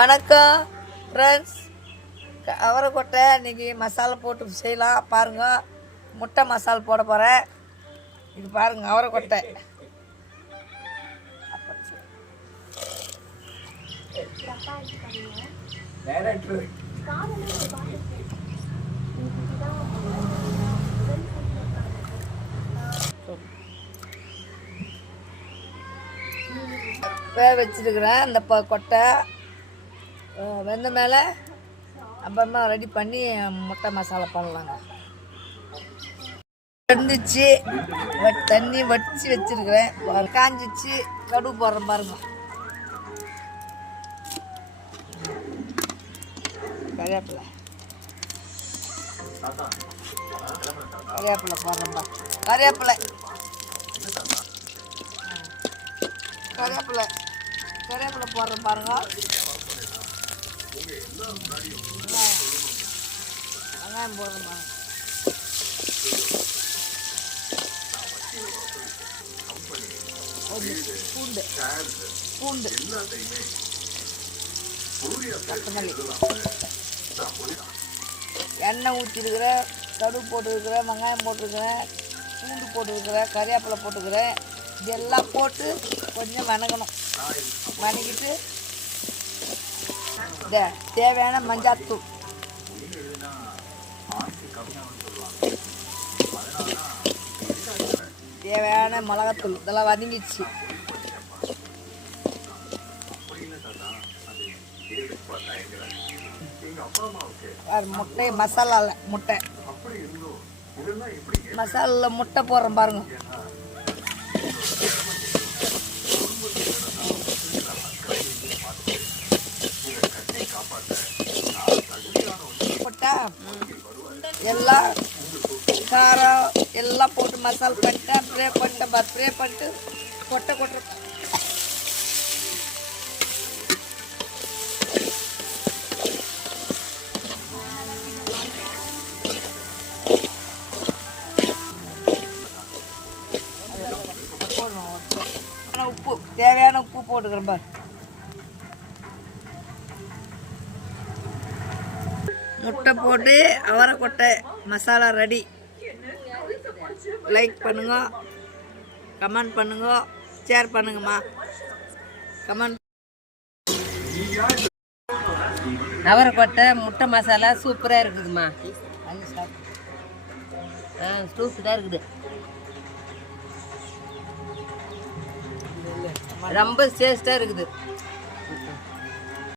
வணக்கம் ஃப்ரெண்ட்ஸ். அவரைக்கொட்டை இன்றைக்கி மசாலா போட்டு செய்யலாம் பாருங்க. முட்டை மசாலா போட போகிறேன். இது பாருங்க அவரைக்கொட்டை. வேக வச்சுருக்கிறேன். இந்த கொட்டை வெந்த மேலே அப்புறமா ரெடி பண்ணி முட்டை மசாலா பண்ணலாங்க. வெந்துச்சு, தண்ணி வடித்து வச்சுருக்கிறேன். காஞ்சிச்சு, கடுகு போடுறேன் பாருங்க. கறிவேப்பிலை போடுறேன் பாருங்க. கறிவேப்பிலை போடுறேன் பாருங்க. வெங்காயம் போடுறேன் பாருங்க. பூண்டு கொத்தமல்லி, எண்ணெய் ஊற்றிருக்கிறேன், கடுகு போட்டுருக்கிறேன், வெங்காயம் போட்டிருக்கிறேன், பூண்டு போட்டுருக்கிறேன், கறிவேப்பிலை போட்டுக்கிறேன். இதெல்லாம் போட்டு கொஞ்சம் வணங்கணும். வணக்கிட்டு இந்த தேவையான மஞ்சாத்தூள், தேவையான மிளகாத்தூள் இதெல்லாம் வதங்கிச்சு. முட்டை மசாலாவில் முட்டை போடுறேன் பாருங்க. போட்டா எல்லாம் காரம் எல்லாம் போட்டு மசாலா பண்ணிட்டேன். ஸ்ப்ரே பண்ணிட்டு கொட்டை உப்பு, தேவையான உப்பு போட்டுக்கிறேன் பாரு. முட்டை போட்டு அவரைக்கொட்டை மசாலா ரெடி. லைக் பண்ணுங்க, கமெண்ட் பண்ணுங்க, ஷேர் பண்ணுங்கம்மா. கமெண்ட். அவரைக்கொட்டை முட்டை மசாலா சூப்பராக இருக்குதும்மா. சூப்பராக இருக்குது. ரொம்ப டேஸ்ட்டாக இருக்குது.